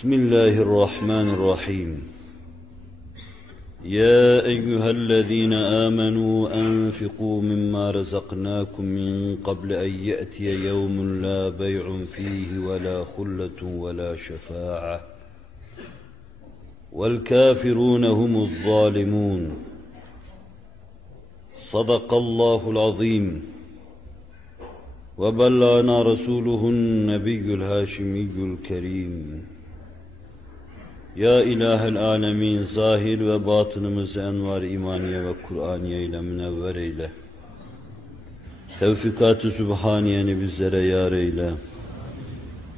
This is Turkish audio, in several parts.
بسم الله الرحمن الرحيم يا أيها الذين آمنوا أنفقوا مما رزقناكم من قبل أن يأتي يوم لا بيع فيه ولا خلة ولا شفاعة والكافرون هم الظالمون صدق الله العظيم وبلغنا رسوله النبي الهاشمي الكريم Ya İlahel Alemin, zahir ve batınımızı envar imaniye ve Kur'aniye ile münevver eyle. Tevfikat-ı Sübhaniyeni bizlere yar eyle.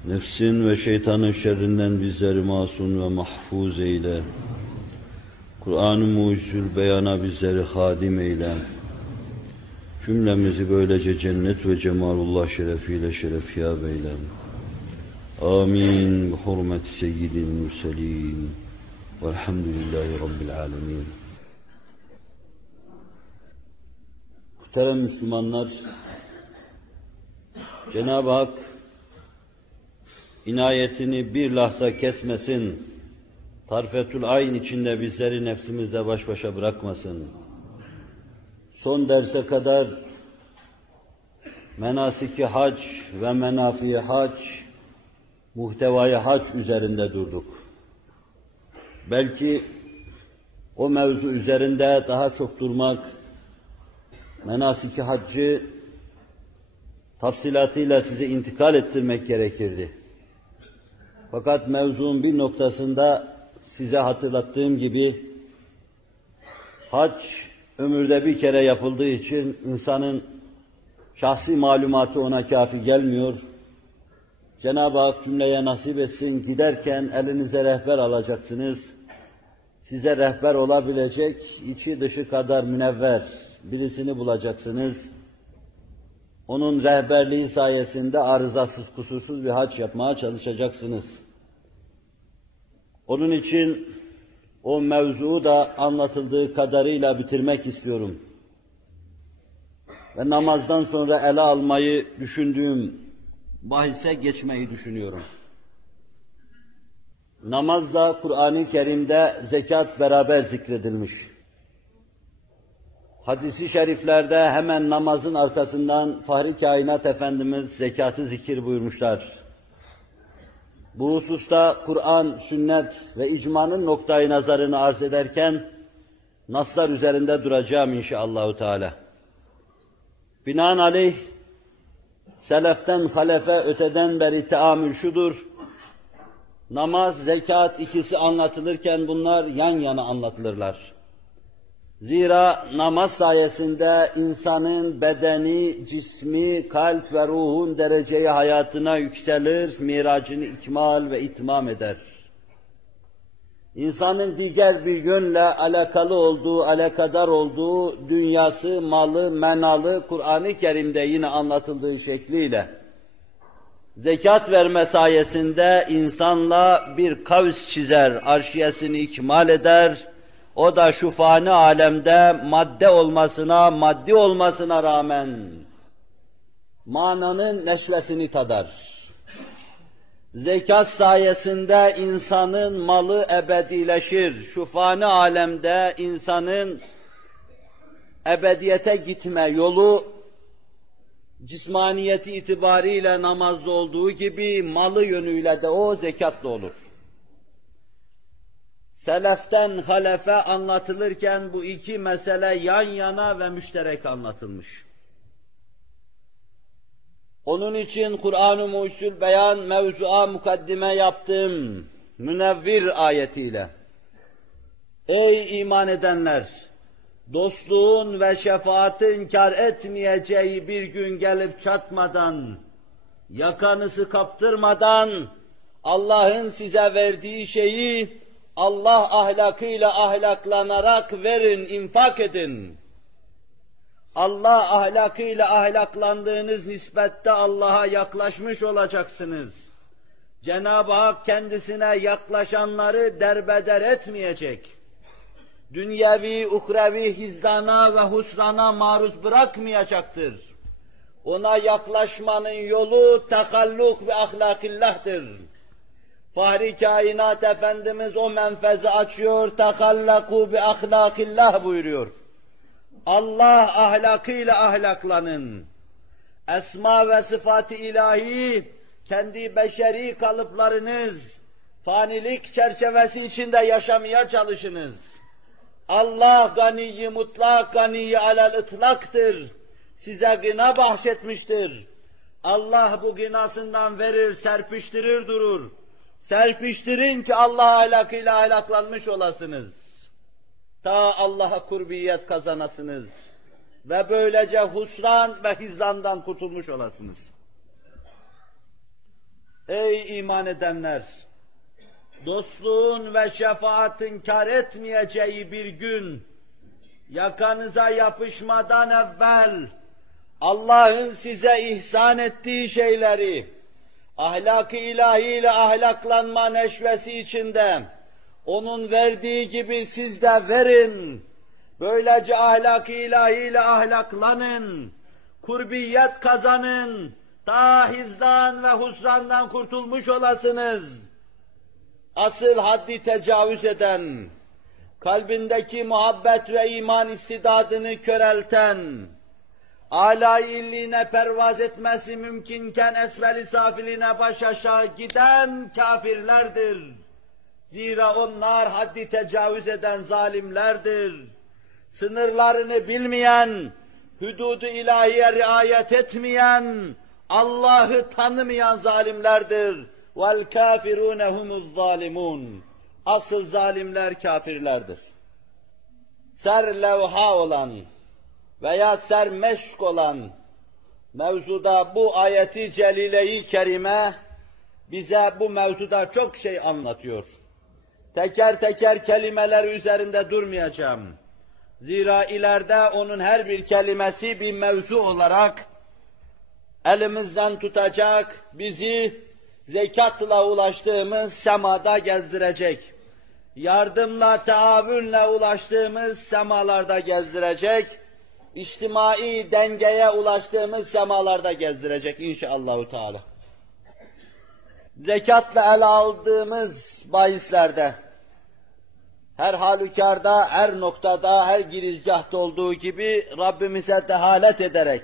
Nefsin ve şeytanın şerrinden bizleri masum ve mahfuz eyle. Kur'an-ı Mucizül Beyan'a bizleri hadim eyle. Cümlemizi böylece cennet ve cemalullah şerefiyle şerefiyab eyle. Amin. Hürmet seyyidil mürselin. Velhamdülillahi Rabbil alemin. Muhterem Müslümanlar, Cenab-ı Hak inayetini bir lahza kesmesin, tarfetül ayn içinde bizleri nefsimizle baş başa bırakmasın. Son derse kadar menasik-i hac ve menafi-i hac, muhtevayı hac üzerinde durduk. Belki o mevzu üzerinde daha çok durmak, menasik-i haccı tafsilatıyla size intikal ettirmek gerekirdi. Fakat mevzunun bir noktasında size hatırlattığım gibi, hac ömürde bir kere yapıldığı için insanın şahsi malumatı ona kafi gelmiyor. Cenab-ı Hak cümleye nasip etsin, giderken elinize rehber alacaksınız. Size rehber olabilecek, içi dışı kadar münevver birisini bulacaksınız. Onun rehberliği sayesinde arızasız, kusursuz bir hac yapmaya çalışacaksınız. Onun için o mevzuu da anlatıldığı kadarıyla bitirmek istiyorum. Ve namazdan sonra ele almayı düşündüğüm bahise geçmeyi düşünüyorum. Namazla Kur'an-ı Kerim'de zekat beraber zikredilmiş. Hadis-i şeriflerde hemen namazın arkasından Fahri Kainat Efendimiz zekatı zikir buyurmuşlar. Bu hususta Kur'an, sünnet ve icmanın noktayı nazarını arz ederken naslar üzerinde duracağım inşallahü teala. Binaenaleyh seleften halefe öteden beri teamül şudur. Namaz, zekat ikisi anlatılırken bunlar yan yana anlatılırlar. Zira namaz sayesinde insanın bedeni, cismi, kalp ve ruhun dereceyi hayatına yükselir, miracını ikmal ve itmam eder. İnsanın diğer bir yönle alakalı olduğu, alakadar olduğu dünyası, malı, menalı Kur'an-ı Kerim'de yine anlatıldığı şekliyle zekat verme sayesinde insanla bir kavs çizer, arşiyesini ikmal eder. O da şu fani alemde maddi olmasına rağmen mananın neşvesini tadar. Zekat sayesinde insanın malı ebedileşir. Şu fani alemde insanın ebediyete gitme yolu cismaniyeti itibariyle namazda olduğu gibi malı yönüyle de o zekatla olur. Seleften halefe anlatılırken bu iki mesele yan yana ve müşterek anlatılmış. Onun için Kur'an-ı Mucizül Beyan mevzua mukaddime yaptım münevvir ayetiyle. Ey iman edenler! Dostluğun ve şefaatin kar etmeyeceği bir gün gelip çatmadan, yakanızı kaptırmadan, Allah'ın size verdiği şeyi Allah ahlakıyla ahlaklanarak verin, infak edin. Allah ahlakıyla ahlaklandığınız nispette Allah'a yaklaşmış olacaksınız. Cenab-ı Hak kendisine yaklaşanları derbeder etmeyecek. Dünyevi, uhrevi hizdana ve husrana maruz bırakmayacaktır. Ona yaklaşmanın yolu tekalluk ve ahlakillah'tır. Fahri kainat Efendimiz o menfezi açıyor, تَخَلَّقُوا بِأَخْلَاقِ اللّٰهِ buyuruyor. Allah ahlakıyla ahlaklanın. Esma ve sıfat-ı ilahi, kendi beşeri kalıplarınız, fanilik çerçevesi içinde yaşamaya çalışınız. Allah gani-i mutlak, gani-i alel ıtlaktır. Size gına bahşetmiştir. Allah bu gınasından verir, serpiştirir durur. Serpiştirin ki Allah ahlakıyla ahlaklanmış olasınız. Ta Allah'a kurbiyet kazanasınız. Ve böylece husran ve hizlandan kurtulmuş olasınız. Ey iman edenler! Dostluğun ve şefaatin kar etmeyeceği bir gün, yakanıza yapışmadan evvel, Allah'ın size ihsan ettiği şeyleri, ahlak-ı ilahiyle ahlaklanma neşvesi içinde, onun verdiği gibi siz de verin. Böylece ahlak-ı ilahiyle ahlaklanın, kurbiyet kazanın, ta hizlan ve husrandan kurtulmuş olasınız. Asıl haddi tecavüz eden, kalbindeki muhabbet ve iman istidadını körelten, âlâ-i illiğine pervaz etmesi mümkünken esvel-i safiline baş aşağı giden kafirlerdir. Zira onlar haddi tecavüz eden zalimlerdir. Sınırlarını bilmeyen, hudud-u ilahiye riayet etmeyen, Allah'ı tanımayan zalimlerdir. وَالْكَافِرُونَ هُمُ الظَّالِمُونَ Asıl zalimler kafirlerdir. Serlevha olan veya sermeşk olan mevzuda bu ayeti celile-i kerime bize bu mevzuda çok şey anlatıyor. Teker teker kelimeler üzerinde durmayacağım. Zira ileride onun her bir kelimesi bir mevzu olarak elimizden tutacak, bizi zekatla ulaştığımız semada gezdirecek. Yardımla, taavünle ulaştığımız semalarda gezdirecek. İçtimai dengeye ulaştığımız semalarda gezdirecek inşallahü teala. Zekatla ele aldığımız bahislerde, her halükarda, her noktada, her girizgahta olduğu gibi Rabbimize dehalet ederek,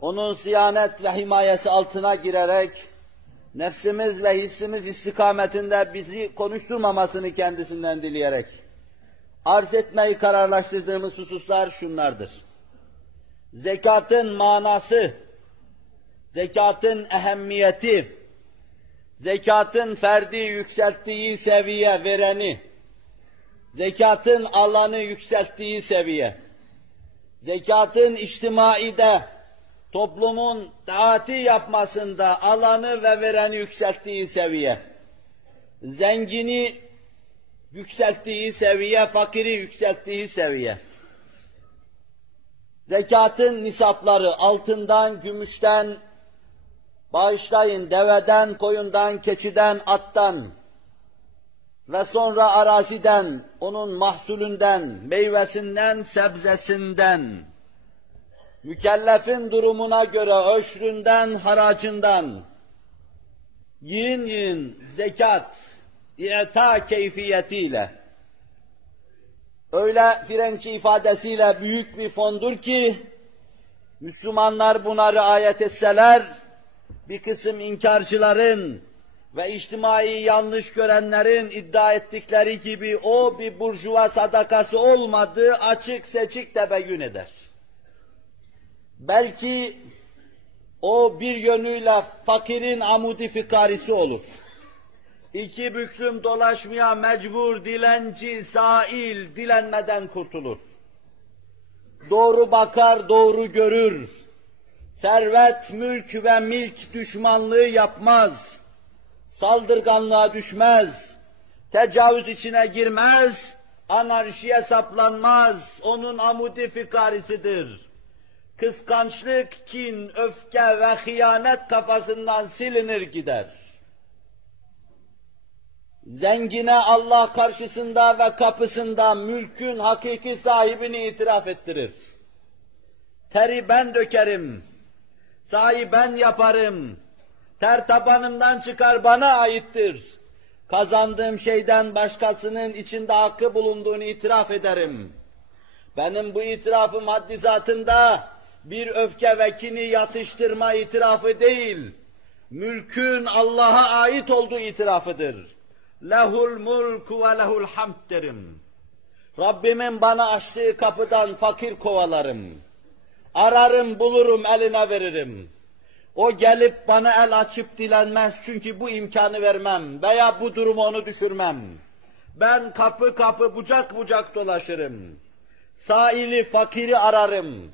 onun siyanet ve himayesi altına girerek, nefsimiz ve hissimiz istikametinde bizi konuşturmamasını kendisinden dileyerek, arz etmeyi kararlaştırdığımız hususlar şunlardır. Zekatın manası, zekatın ehemmiyeti, zekatın ferdi yükselttiği seviye vereni, zekatın alanı yükselttiği seviye, zekatın içtimaide, toplumun taati yapmasında alanı ve vereni yükselttiği seviye, zengini yükselttiği seviye, fakiri yükselttiği seviye, zekatın nisapları altından, gümüşten, bağışlayın deveden, koyundan, keçiden, attan ve sonra araziden, onun mahsulünden, meyvesinden, sebzesinden, mükellefin durumuna göre öşründen, haracından, yiyin yiyin zekat, i'ta keyfiyetiyle, öyle Frenkçe ifadesiyle büyük bir fondur ki, Müslümanlar buna riayet etseler, bir kısım inkarcıların ve içtimai yanlış görenlerin iddia ettikleri gibi o bir burjuva sadakası olmadığı açık seçik tebeyyün eder. Belki o bir yönüyle fakirin amudi fikarisi olur. İki büklüm dolaşmaya mecbur dilenci, sail, dilenmeden kurtulur. Doğru bakar, doğru görür. Servet, mülk ve milk düşmanlığı yapmaz. Saldırganlığa düşmez. Tecavüz içine girmez. Anarşiye saplanmaz. Onun amudi fikarisidir. Kıskançlık, kin, öfke ve hıyanet kafasından silinir gider. Zengine Allah karşısında ve kapısında mülkün hakiki sahibini itiraf ettirir. Teri ben dökerim, sahi ben yaparım, ter tabanımdan çıkar bana aittir. Kazandığım şeyden başkasının içinde hakkı bulunduğunu itiraf ederim. Benim bu itirafım haddi zatında bir öfke ve kini yatıştırma itirafı değil, mülkün Allah'a ait olduğu itirafıdır. Lehul mulku ve lehul hamd derim. Rabbimin bana açtığı kapıdan fakir kovalarım. Ararım, bulurum, eline veririm. O gelip bana el açıp dilenmez çünkü bu imkanı vermem veya bu durumu onu düşürmem. Ben kapı kapı, bucak bucak dolaşırım. Saili, fakiri ararım.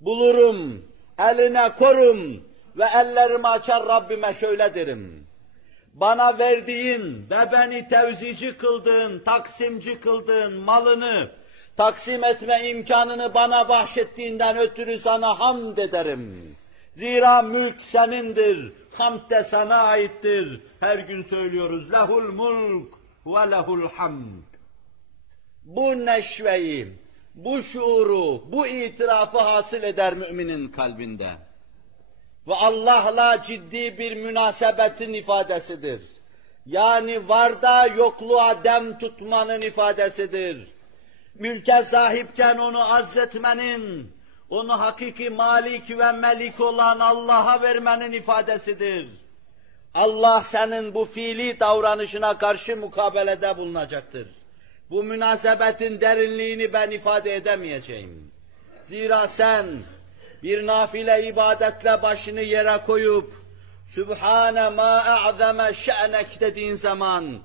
Bulurum, eline korum ve ellerimi açar Rabbime şöyle derim. Bana verdiğin ve beni tevzici kıldığın, taksimci kıldığın malını taksim etme imkanını bana bahşettiğinden ötürü sana hamd ederim. Zira mülk senindir, hamd de sana aittir. Her gün söylüyoruz, lehul mulk ve lehul hamd. Bu neşveyi, bu şuuru, bu itirafı hasıl eder müminin kalbinde. Ve Allah'la ciddi bir münasebetin ifadesidir. Yani varda yokluğa dem tutmanın ifadesidir. Mülke sahipken onu azzetmenin, onu hakiki malik ve melik olan Allah'a vermenin ifadesidir. Allah senin bu fiili davranışına karşı mukabelede bulunacaktır. Bu münasebetin derinliğini ben ifade edemeyeceğim. Zira sen bir nafile ibadetle başını yere koyup Sübhane ma a'zeme şe'nek dediğin zaman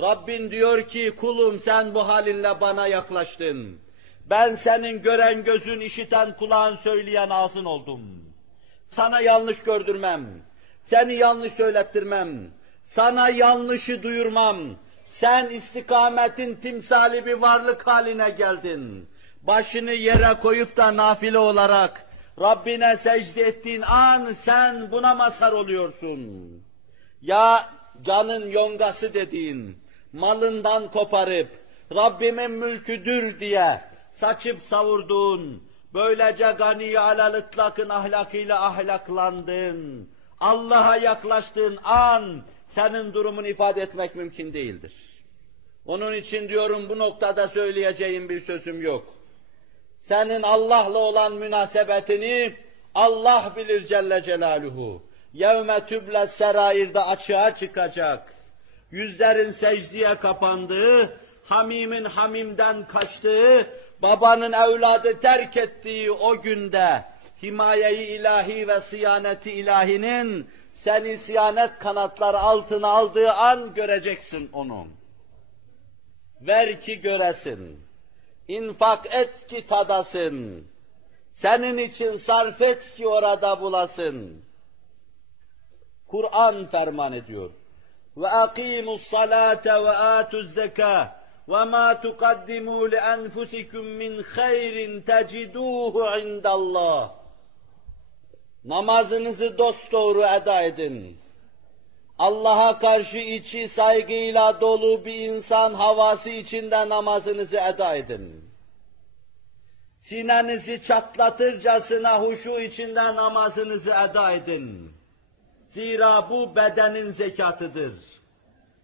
Rabbin diyor ki kulum sen bu halinle bana yaklaştın. Ben senin gören gözün, işiten kulağın, söyleyen ağzın oldum. Sana yanlış gördürmem, seni yanlış söylettirmem, sana yanlışı duyurmam. Sen istikametin timsali bir varlık haline geldin. Başını yere koyup da nafile olarak Rabbine secde ettiğin an sen buna mazhar oluyorsun. Ya canın yongası dediğin, malından koparıp Rabbimin mülküdür diye saçıp savurduğun, böylece gani alel ıtlakın ahlakıyla ahlaklandın, Allah'a yaklaştığın an senin durumunu ifade etmek mümkün değildir. Onun için diyorum bu noktada söyleyeceğim bir sözüm yok. Senin Allah'la olan münasebetini Allah bilir Celle Celaluhu. Yevme tüble serairde açığa çıkacak. Yüzlerin secdeye kapandığı, hamimin hamimden kaçtığı, babanın evladı terk ettiği o günde himaye-i ilahi ve sıyaneti ilahinin seni siyanet kanatları altına aldığı an göreceksin onu. Ver ki göresin. İnfak et ki tadasın. Senin için sarf et ki orada bulasın. Kur'an ferman ediyor. Ve akimus salate ve atuz zeka ve ma tuqaddimu li enfusikum min hayrin teciduhu indallah. Namazınızı dosdoğru eda edin. Allah'a karşı içi saygıyla dolu bir insan havası içinde namazınızı eda edin. Sinenizi çatlatırcasına huşu içinde namazınızı eda edin. Zira bu bedenin zekatıdır.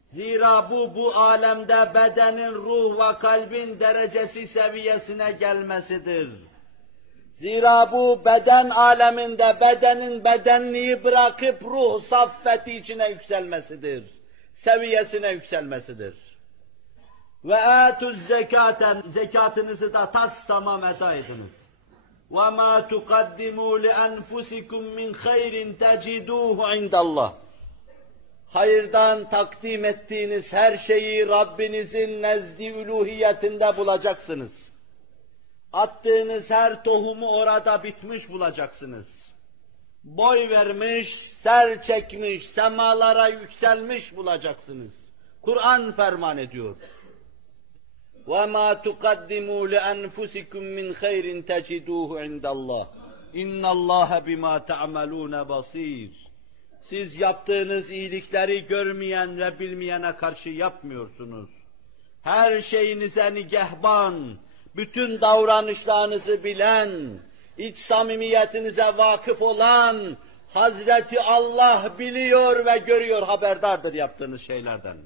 Zira bu alemde bedenin ruh ve kalbin derecesi seviyesine gelmesidir. Zira bu beden aleminde bedenin bedenliği bırakıp ruh saffeti içine yükselmesidir. Seviyesine yükselmesidir. Ve atuz zekaten, zekatınızı da tas tamam eda ediniz. Ve ma tuqaddimu li enfusikum min hayrin teciduhu indallah. Hayırdan takdim ettiğiniz her şeyi Rabbinizin nezd-i uluhiyetinde bulacaksınız. Attığınız her tohumu orada bitmiş bulacaksınız. Boy vermiş, ser çekmiş, semalara yükselmiş bulacaksınız. Kur'an ferman ediyor. وَمَا تُقَدِّمُوا لِأَنْفُسِكُمْ مِنْ خَيْرٍ تَجِدُوهُ عِنْدَ اللّٰهِ اِنَّ اللّٰهَ بِمَا تَعْمَلُونَ بَصِيرٌ. Siz yaptığınız iyilikleri görmeyen ve bilmeyene karşı yapmıyorsunuz. Her şeyinize nigehban, bütün davranışlarınızı bilen, iç samimiyetinize vakıf olan Hazreti Allah biliyor ve görüyor, haberdardır yaptığınız şeylerden.